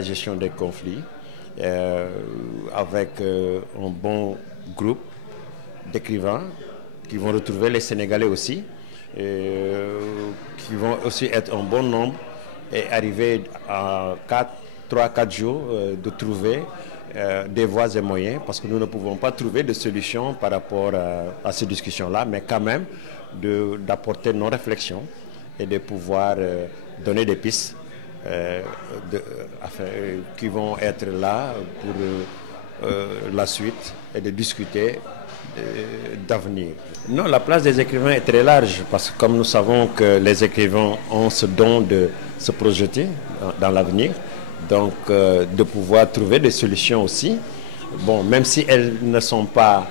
La gestion des conflits avec un bon groupe d'écrivains qui vont retrouver les Sénégalais aussi, qui vont aussi être un bon nombre et arriver à 3-4 jours de trouver des voies et moyens, parce que nous ne pouvons pas trouver de solution par rapport à ces discussions-là, mais quand même d'apporter nos réflexions et de pouvoir donner des pistes qui vont être là pour la suite et de discuter d'avenir. Non, la place des écrivains est très large parce que comme nous savons que les écrivains ont ce don de se projeter dans l'avenir, donc de pouvoir trouver des solutions aussi, bon, même si elles ne sont pas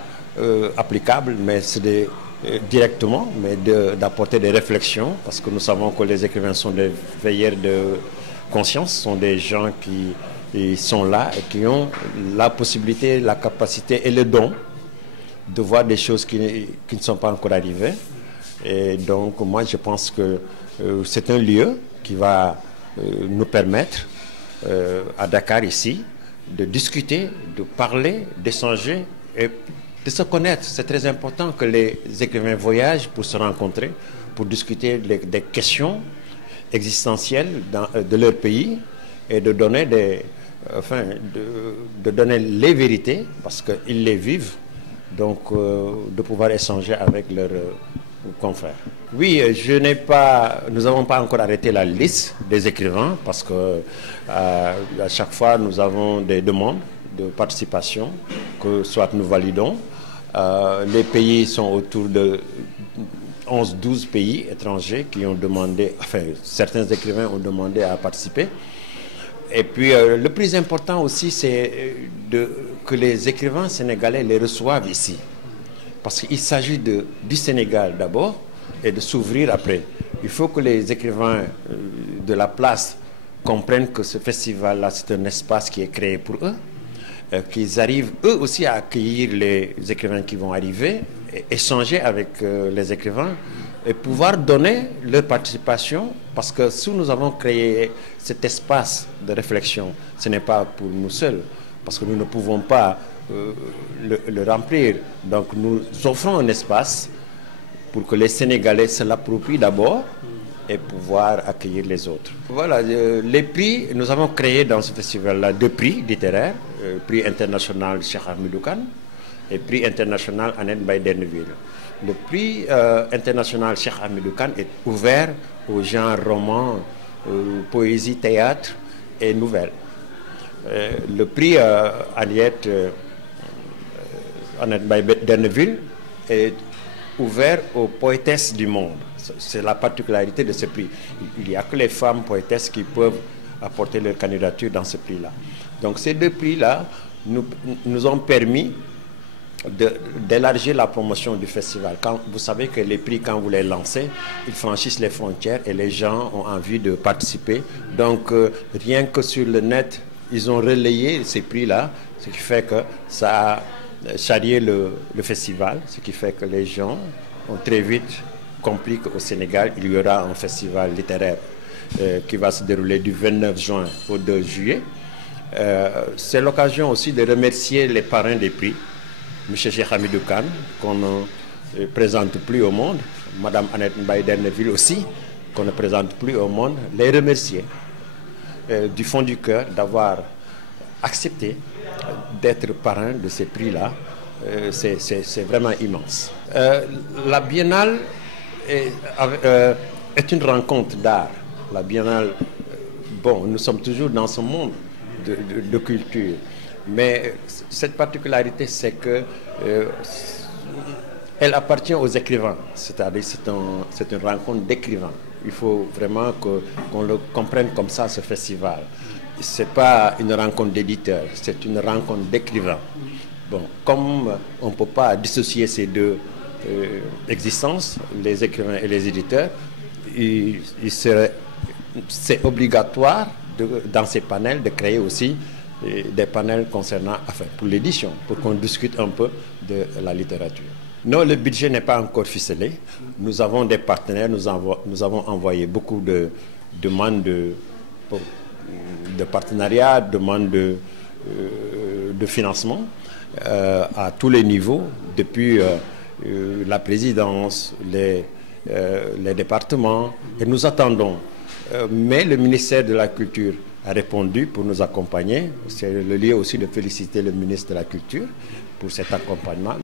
applicables, mais c'est directement, mais d'apporter des réflexions, parce que nous savons que les écrivains sont des veilleurs de conscience, sont des gens qui sont là et qui ont la possibilité, la capacité et le don de voir des choses qui ne sont pas encore arrivées. Et donc moi je pense que c'est un lieu qui va nous permettre à Dakar ici de discuter, de parler, d'échanger et de se connaître. C'est très important que les écrivains voyagent pour se rencontrer, pour discuter des questions existentielles de leur pays et de donner de donner les vérités parce qu'ils les vivent, donc de pouvoir échanger avec leurs confrères. Oui, nous n'avons pas encore arrêté la liste des écrivains parce que à chaque fois nous avons des demandes de participation que soit nous validons. Les pays sont autour de 11-12 pays étrangers qui ont demandé, enfin certains écrivains ont demandé à participer. Et puis le plus important aussi c'est que les écrivains sénégalais les reçoivent ici. Parce qu'il s'agit du Sénégal d'abord et de s'ouvrir après. Il faut que les écrivains de la place comprennent que ce festival-là c'est un espace qui est créé pour eux. Qu'ils arrivent eux aussi à accueillir les écrivains qui vont arriver, et échanger avec les écrivains et pouvoir donner leur participation, parce que si nous avons créé cet espace de réflexion, ce n'est pas pour nous seuls, parce que nous ne pouvons pas le remplir. Donc nous offrons un espace pour que les Sénégalais se l'approprient d'abord et pouvoir accueillir les autres. Voilà, les prix, nous avons créé dans ce festival-là 2 prix littéraires, prix international Cheikh Hamidou Kane et prix international Annette Mbaye Derneville. Le prix international Cheikh Hamidou Kane est ouvert aux genres roman, poésie, théâtre et nouvelles. Le prix Annette Mbaye Derneville est ouvert aux poétesses du monde. C'est la particularité de ce prix. Il n'y a que les femmes poétesses qui peuvent apporter leur candidature dans ce prix-là. Donc ces 2 prix-là nous ont permis d'élargir la promotion du festival. Vous savez que les prix, quand vous les lancez, ils franchissent les frontières et les gens ont envie de participer. Donc rien que sur le net, ils ont relayé ces prix-là, ce qui fait que ça a charrié le festival, ce qui fait que les gens ont très vite compris qu'au Sénégal, il y aura un festival littéraire qui va se dérouler du 29 juin au 2 juillet. C'est l'occasion aussi de remercier les parrains des prix, M. Cheikh Hamidou Kane, qu'on ne présente plus au monde, Mme Annette Mbaye Derneville aussi, qu'on ne présente plus au monde, les remercier du fond du cœur d'avoir accepté d'être parrain de ces prix-là. C'est vraiment immense. La Biennale est une rencontre d'art. La Biennale, bon, nous sommes toujours dans ce monde de culture, mais cette particularité, c'est que elle appartient aux écrivains, c'est-à-dire c'est une rencontre d'écrivains. Il faut vraiment qu'on le comprenne comme ça, ce festival. Ce n'est pas une rencontre d'éditeurs, c'est une rencontre d'écrivains. Bon, comme on ne peut pas dissocier ces 2 existences, les écrivains et les éditeurs, c'est obligatoire dans ces panels de créer aussi des panels concernant, enfin, pour l'édition, pour qu'on discute un peu de la littérature. Non, le budget n'est pas encore ficelé. Nous avons des partenaires, nous avons envoyé beaucoup de demandes de partenariat, demande de financement à tous les niveaux, depuis la présidence, les départements, et nous attendons. Mais le ministère de la Culture a répondu pour nous accompagner. C'est le lieu aussi de féliciter le ministre de la Culture pour cet accompagnement.